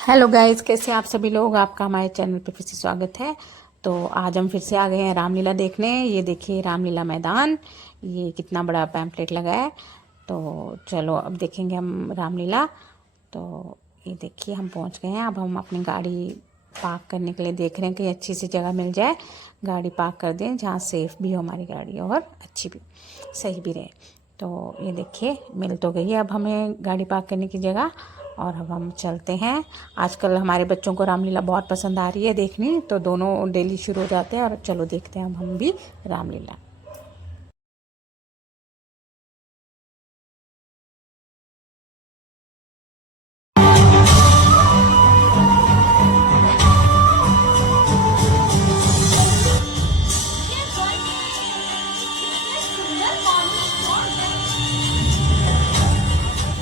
Hello guys, कैसे आप सभी लोग। आपका हमारे चैनल पे फिर से स्वागत है। तो आज हम फिर से आ गए हैं रामलीला देखने। ये देखिए रामलीला मैदान, ये कितना बड़ा पैम्पलेट लगा है। तो चलो अब देखेंगे हम रामलीला। तो ये देखिए हम पहुंच गए हैं। अब हम अपनी गाड़ी पार्क करने के लिए देख रहे हैं कि अच्छी सी जगह मिल जाए, गाड़ी पार्क कर दें जहाँ सेफ भी हो हमारी गाड़ी और अच्छी भी सही भी रहे। तो ये देखिए मिल तो गई है अब हमें गाड़ी पार्क करने की जगह, और अब हम चलते हैं। आजकल हमारे बच्चों को रामलीला बहुत पसंद आ रही है देखनी, तो दोनों डेली शुरू हो जाते हैं। और चलो देखते हैं अब हम भी रामलीला।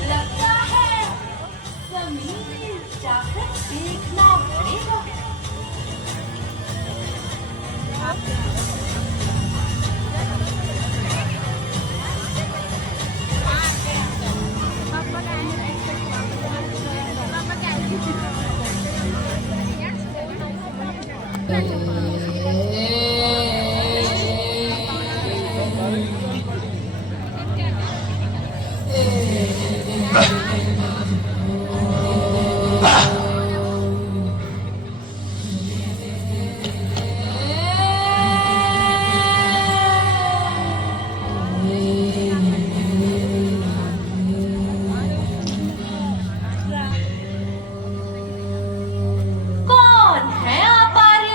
लगता है जमीन में जाकर देखना पड़ेगा। कौन है आप आर्य?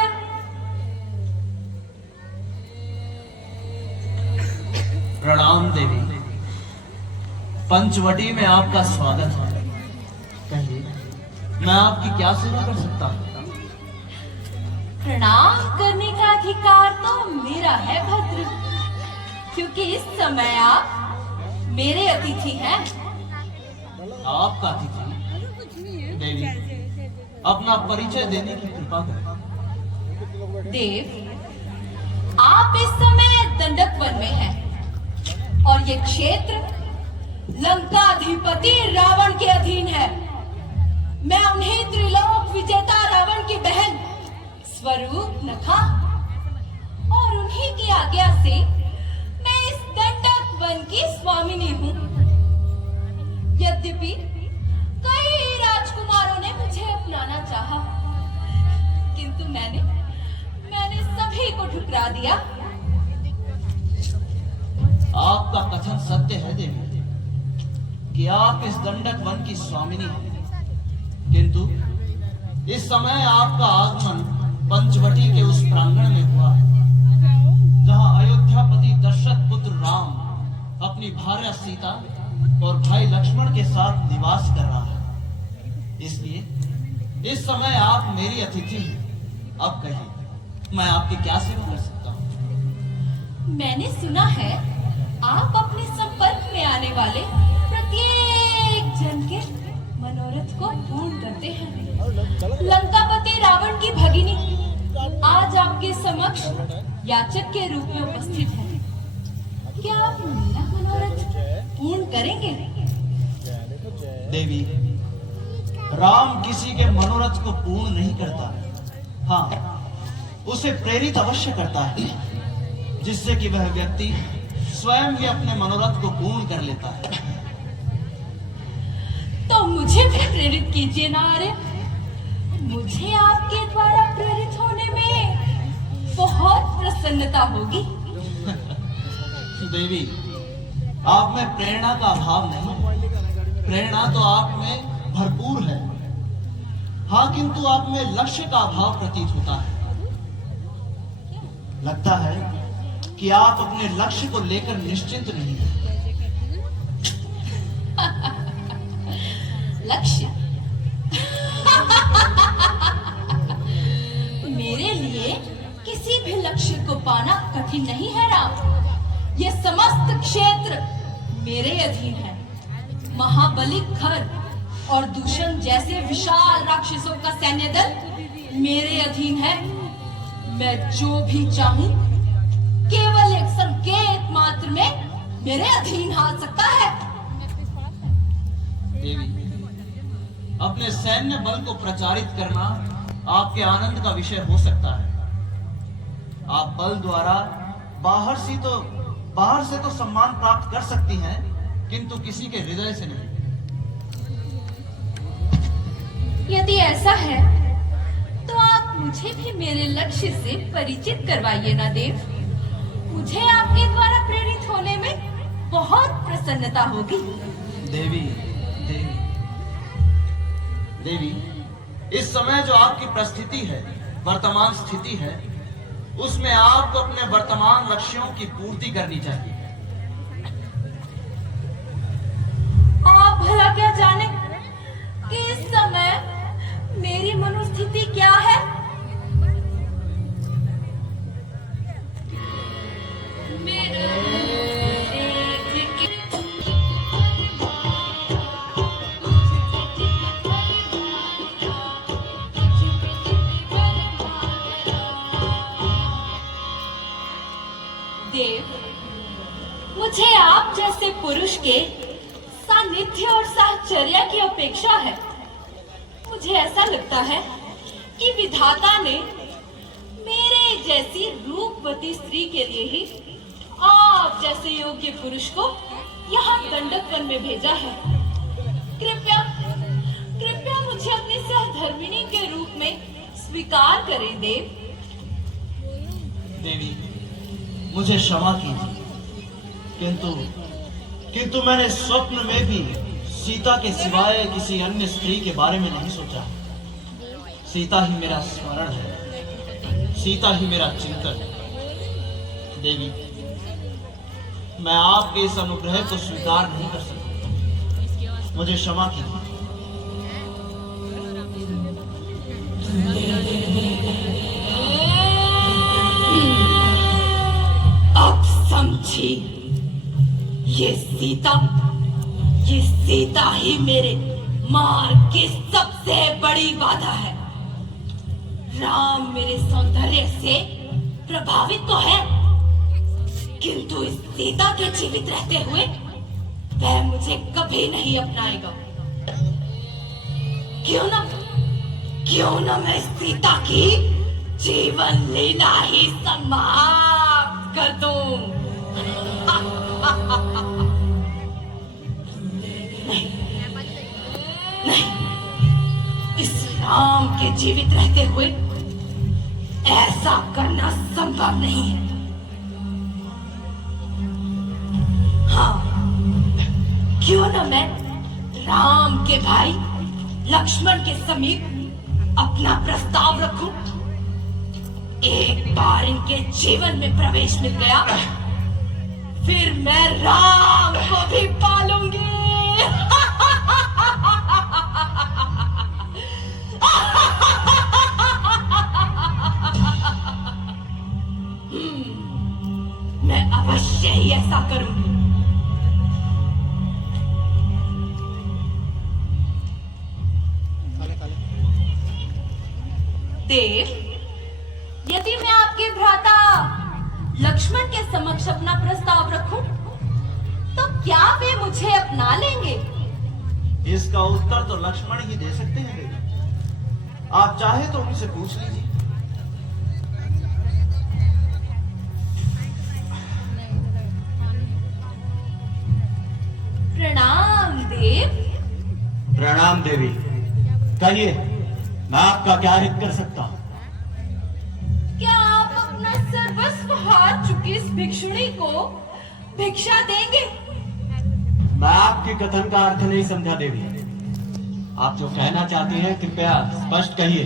प्रणाम देवी। पंचवटी में आपका स्वागत है। कहिए, मैं आपकी क्या सेवा कर सकता हूँ? प्रणाम करने का अधिकार तो मेरा है भद्र, क्योंकि इस समय आप मेरे अतिथि हैं। आपका अतिथि? देवी, अपना परिचय देने की कृपा करें। देव, आप इस समय दंडक वन में हैं और ये क्षेत्र लंकाधिपति रावण के अधीन है। मैं उन्हीं त्रिलोक विजेता रावण की बहन स्वरूप नखा, और उन्हीं की आज्ञा से मैं इस दंडक वन की स्वामिनी हूँ। यद्यपि कई राजकुमारों ने मुझे अपनाना चाहा, किंतु मैंने सभी को ठुकरा दिया। आपका कथन सत्य है देवी कि आप इस दंडक वन की स्वामिनी हैं, किंतु इस समय आपका आगमन पंचवटी के उस प्रांगण में हुआ जहां अयोध्यापति दशरथ पुत्र राम अपनी भार्या सीता और भाई लक्ष्मण के साथ निवास कर रहा है। इसलिए इस समय आप मेरी अतिथि हैं। अब कहिए, मैं आपकी क्या सेवा कर सकता हूँ? मैंने सुना है आप अपने संपर्क में आने वाले प्रत्येक जन के मनोरथ को पूर्ण करते हैं। लंकापति रावण की भगिनी आज आपके समक्ष याचक के रूप में उपस्थित है। क्या आप मेरा मनोरथ पूर्ण करेंगे? देवी, राम किसी के मनोरथ को पूर्ण नहीं करता। हाँ, उसे प्रेरित अवश्य करता है, जिससे कि वह व्यक्ति स्वयं ही अपने मनोरथ को पूर्ण कर लेता है। तो मुझे भी प्रेरित कीजिए ना आर्य। मुझे आपके द्वारा प्रेरित होने में बहुत प्रसन्नता होगी। देवी, आप में प्रेरणा का अभाव नहीं, प्रेरणा तो आप में भरपूर है। हाँ, किंतु आप में लक्ष्य का अभाव प्रतीत होता है। लगता है कि आप अपने लक्ष्य को लेकर निश्चिंत नहीं हैं। लक्ष्य मेरे लिए किसी भी लक्ष्य को पाना कठिन नहीं है राम। ये समस्त क्षेत्र मेरे अधीन है। महाबली खर और दूषण जैसे विशाल राक्षसों का सैन्य दल मेरे अधीन है। मैं जो भी चाहूं केवल एक संकेत मात्र में मेरे अधीन आ सकता है। देवी, अपने सैन्य बल को प्रचारित करना आपके आनंद का विषय हो सकता है। आप बल द्वारा बाहर से तो सम्मान प्राप्त कर सकती हैं, किंतु किसी के हृदय से नहीं। यदि ऐसा है तो आप मुझे भी मेरे लक्ष्य से परिचित करवाइए ना देव। मुझे आपके द्वारा प्रेरित होने में बहुत प्रसन्नता होगी। देवी, देवी, देवी, इस समय जो आपकी परिस्थिति है, वर्तमान स्थिति है, उसमें आपको अपने वर्तमान लक्ष्यों की पूर्ति करनी चाहिए। आप भला क्या जाने कि इस समय मेरी मनोस्थिति क्या है? देव, मुझे आप जैसे पुरुष के सानिध्य और साहचर्य की अपेक्षा है। मुझे ऐसा लगता है कि विधाता ने मेरे जैसी रूपवती स्त्री के लिए ही आप जैसे योग्य पुरुष को यहाँ दंडक वन में भेजा है। कृपया कृपया मुझे अपनी सहधर्मिणी के रूप में स्वीकार करें देव। देवी, मुझे क्षमा कीजिए, किंतु मैंने स्वप्न में भी सीता के सिवाय किसी अन्य स्त्री के बारे में नहीं सोचा। सीता ही मेरा स्मरण है, सीता ही मेरा चिंतन है। देवी, मैं आपके इस अनुग्रह को स्वीकार नहीं कर सकता, मुझे क्षमा कीजिए। अब समझी, ये सीता ही मेरे मार्ग की सबसे बड़ी बाधा है। राम मेरे सौंदर्य से प्रभावित तो है, किंतु इस सीता के जीवित रहते हुए वह मुझे कभी नहीं अपनाएगा। क्यों ना मैं सीता की जीवन लीला ही समाप्त कर दूं। नहीं, इस राम के जीवित रहते हुए ऐसा करना संभव नहीं है। हाँ, क्यों न मैं राम के भाई लक्ष्मण के समीप अपना प्रस्ताव रखूं। एक बार इनके जीवन में प्रवेश मिल गया, फिर मैं राम को भी पालूंगी। मैं अवश्य ही ऐसा करूंगी। देव, यदि मैं आपके भ्राता लक्ष्मण के समक्ष अपना प्रस्ताव रखूं, तो क्या वे मुझे अपना लेंगे? इसका उत्तर तो लक्ष्मण ही दे सकते हैं देवी। आप चाहे तो उनसे पूछ लीजिए। प्रणाम देव। प्रणाम देवी, कहिए मैं आपका क्या हित कर सकता हूँ? क्या आप अपना सर्वस्व हार चुकी इस भिक्षुणी को भिक्षा देंगे? मैं आपके कथन का अर्थ नहीं समझा देवी। आप जो कहना चाहती हैं कृपया स्पष्ट कहिए।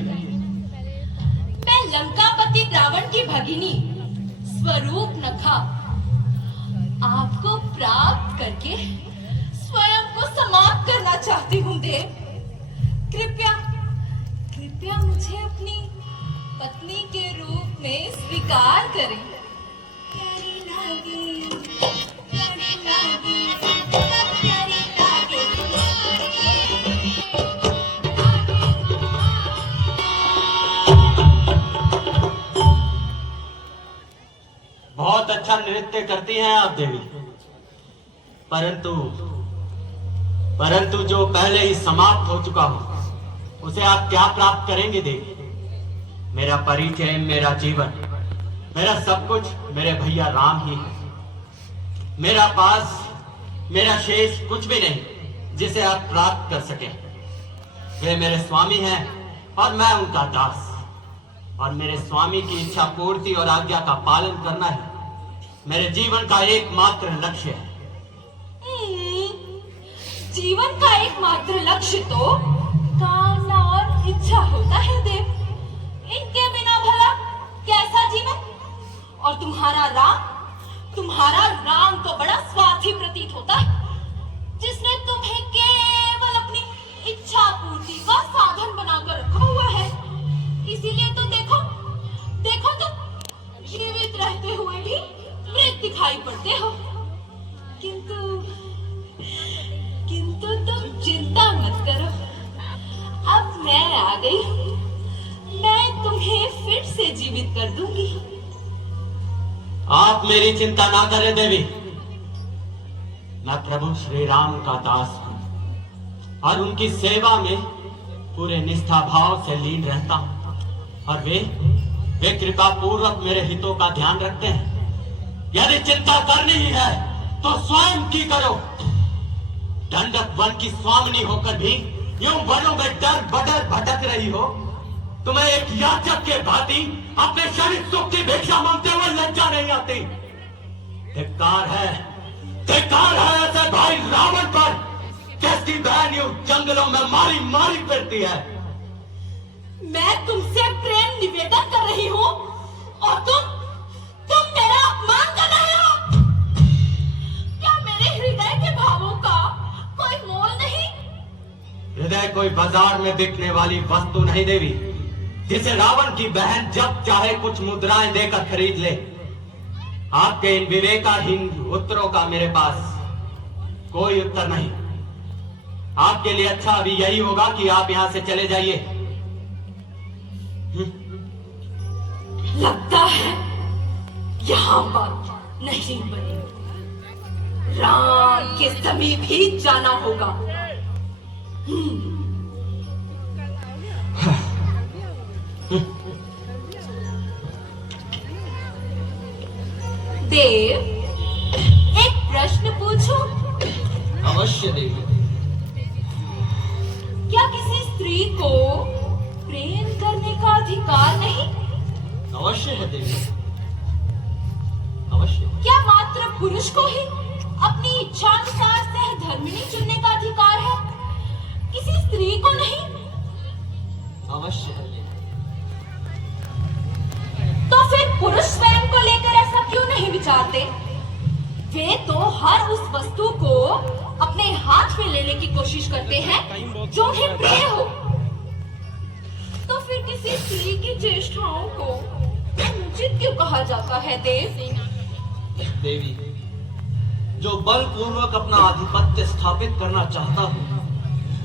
मैं लंकापति रावण की भगिनी स्वरूप नखा आपको प्राप्त करके स्वयं को समाप्त करना चाहती हूँ देव। कृपया मुझे अपनी पत्नी के रूप में स्वीकार करें। प्यारी लागे, प्यारी लागे, प्यारी लागे। बहुत अच्छा नृत्य करती हैं आप देवी, परंतु जो पहले ही समाप्त हो चुका हो उसे आप क्या प्राप्त करेंगे देवी? मेरा परिचय, मेरा जीवन, मेरा सब कुछ मेरे भैया राम ही है। मेरा पास, मेरा शेष कुछ भी नहीं जिसे आप प्राप्त कर सके। वे मेरे स्वामी हैं और मैं उनका दास, और मेरे स्वामी की इच्छा पूर्ति और आज्ञा का पालन करना ही मेरे जीवन का एकमात्र लक्ष्य है। जीवन का एकमात्र लक्ष्य तो कामना और इच्छा होता है देव। इनके बिना भला कैसा जीवन? और तुम्हारा राम तो बड़ा स्वार्थी प्रतीत होता है, जिसने तुम्हें केवल अपनी इच्छा पूर्ति का साधन बनाकर रखा हुआ है। इसीलिए तो देखो तुम जीवित रहते हुए भी मृत दिखाई पड़ते हो। किंतु तुम चिंता मत करो, अब मैं आ गई हूँ। मैं तुम्हें फिर से जीवित कर दूंगी। आप मेरी चिंता ना करें देवी। मैं प्रभु श्री राम का दास हूं और उनकी सेवा में पूरे निष्ठा भाव से लीन रहता हूं, और वे कृपा पूर्वक मेरे हितों का ध्यान रखते हैं। यदि चिंता करनी ही है तो स्वयं की करो। दंडक वन की स्वामिनी होकर भी यूं वनों में डर बडर भटक रही हो, तुम्हें एक याचक के भांति अपने शरीर सुख की भिक्षा मांगते हुए लज्जा नहीं आती? धिक्कार है ऐसे भाई रावण पर, जिसकी बहन यूं जंगलों में मारी मारी फिरती है। मैं तुमसे प्रेम निवेदन कर रही हूँ और तुम मेरा अपमान कर रहे हो। क्या मेरे हृदय के भावों का कोई मोल नहीं? हृदय कोई बाजार में बिकने वाली वस्तु नहीं देवी, जिसे रावण की बहन जब चाहे कुछ मुद्राएं देकर खरीद ले। आपके इन विवेकाहीन उत्तरों का मेरे पास कोई उत्तर नहीं। आपके लिए अच्छा अभी यही होगा कि आप यहां से चले जाइए। लगता है यहाँ बात नहीं बनी। राम के समीप ही जाना होगा। देव, एक प्रश्न पूछूं? अवश्य देवी। क्या किसी स्त्री को प्रेम करने का अधिकार नहीं? अवश्य है देवी, अवश्य। क्या मात्र पुरुष को ही अपनी इच्छानुसार सहधर्मिणी चुनने का अधिकार है, किसी स्त्री को नहीं? अवश्य है। तो फिर पुरुष स्वयं को लेकर ऐसा क्यों नहीं विचारते? वे तो हर उस वस्तु को अपने हाथ में लेने की कोशिश करते हैं जो उन्हें प्रिय हो। तो फिर किसी स्त्री की चेष्टाओं को अनुचित क्यों कहा जाता है देव? देवी, जो बलपूर्वक अपना आधिपत्य स्थापित करना चाहता हो,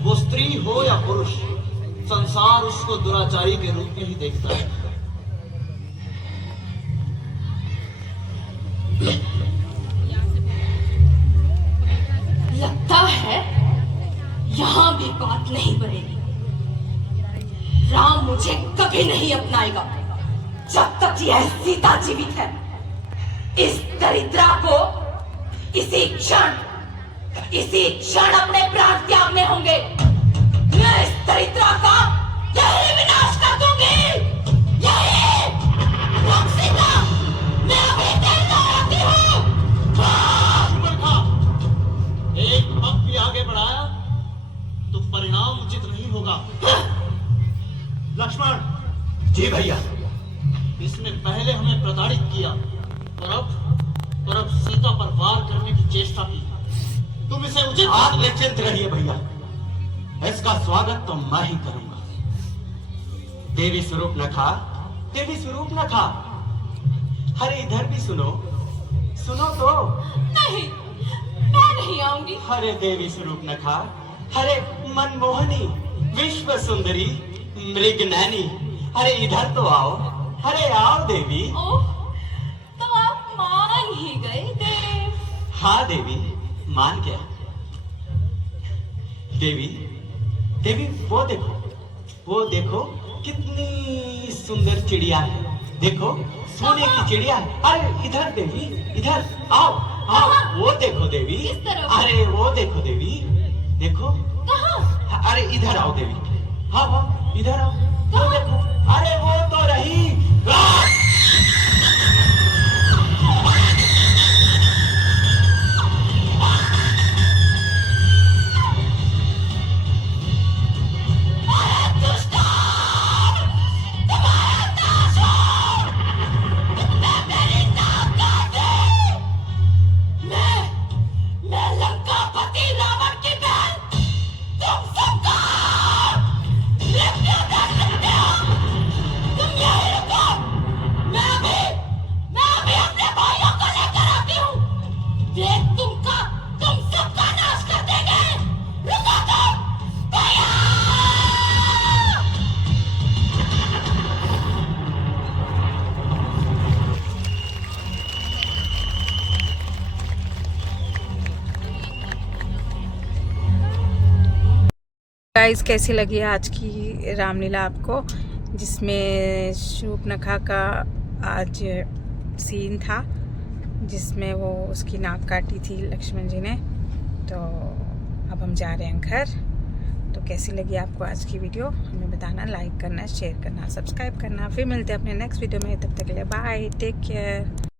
वो स्त्री हो या पुरुष, संसार उसको दुराचारी के रूप में ही देखता है। लगता है यहाँ भी बात नहीं बनेगी। राम मुझे कभी नहीं अपनाएगा जब तक यह सीता जीवित है। इस दरिद्रा को इसी क्षण अपने प्राण त्यागने होंगे। मैं इस दरिद्रा का यही विनाश कर दूंगी। यही सीता, मैं अभी तेज आती हूँ। एक पग भी आगे बढ़ाया तो परिणाम उचित नहीं होगा। लक्ष्मण। जी भैया। इसने पहले हमें प्रताड़ित किया और अब सीता पर वार करने की चेष्टा की। तुम इसे उचित। आप निश्चिंत रहिए भैया, इसका स्वागत तो मैं ही करूंगा। देवी स्वरूप नखा, अरे इधर भी सुनो तो। नहीं, मैं नहीं आऊंगी। अरे देवी स्वरूप नखा, अरे मनमोहनी, विश्व सुंदरी, मृग नैनी, अरे इधर तो आओ। अरे आओ देवी। ओह, तो आप मान ही गए देव। हाँ देवी, मान गया। देवी वो देखो, वो देखो कितनी सुंदर चिड़िया है, देखो सोने की चिड़िया है। अरे इधर देवी, इधर आओ आओ। वो देखो देवी, किस तरफ? अरे वो देखो देवी, देखो। कहाँ? अरे इधर आओ देवी, हाँ हाँ इधर आओ। वो देखो, अरे वो तो रही। गाइस कैसी लगी आज की रामलीला आपको, जिसमें शूर्पणखा का आज सीन था, जिसमें वो उसकी नाक काटी थी लक्ष्मण जी ने। तो अब हम जा रहे हैं घर। तो कैसी लगी आपको आज की वीडियो हमें बताना, लाइक करना, शेयर करना, सब्सक्राइब करना। फिर मिलते हैं अपने नेक्स्ट वीडियो में, तब तक के लिए बाय, टेक केयर।